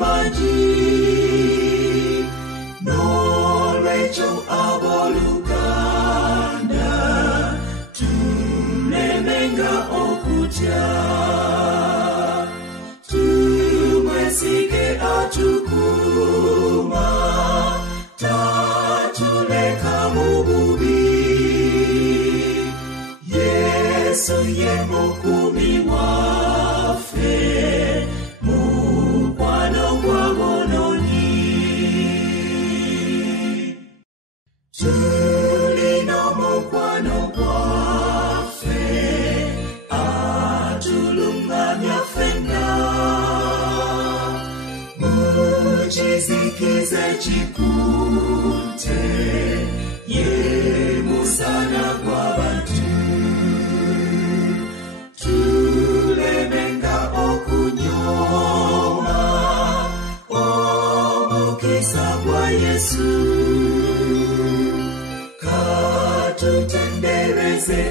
maji norecho aboluganda tunemenga okuja tumwesige atukuma tatuleka mububi Yesu ye mukumi wafe mukwano gwa bononi tulino mukwano gwafe atulungamya fenna mukizikize kikunte ye musana gw'abantu tulemenga okunyoma omukisa gwa Yesu katutendereze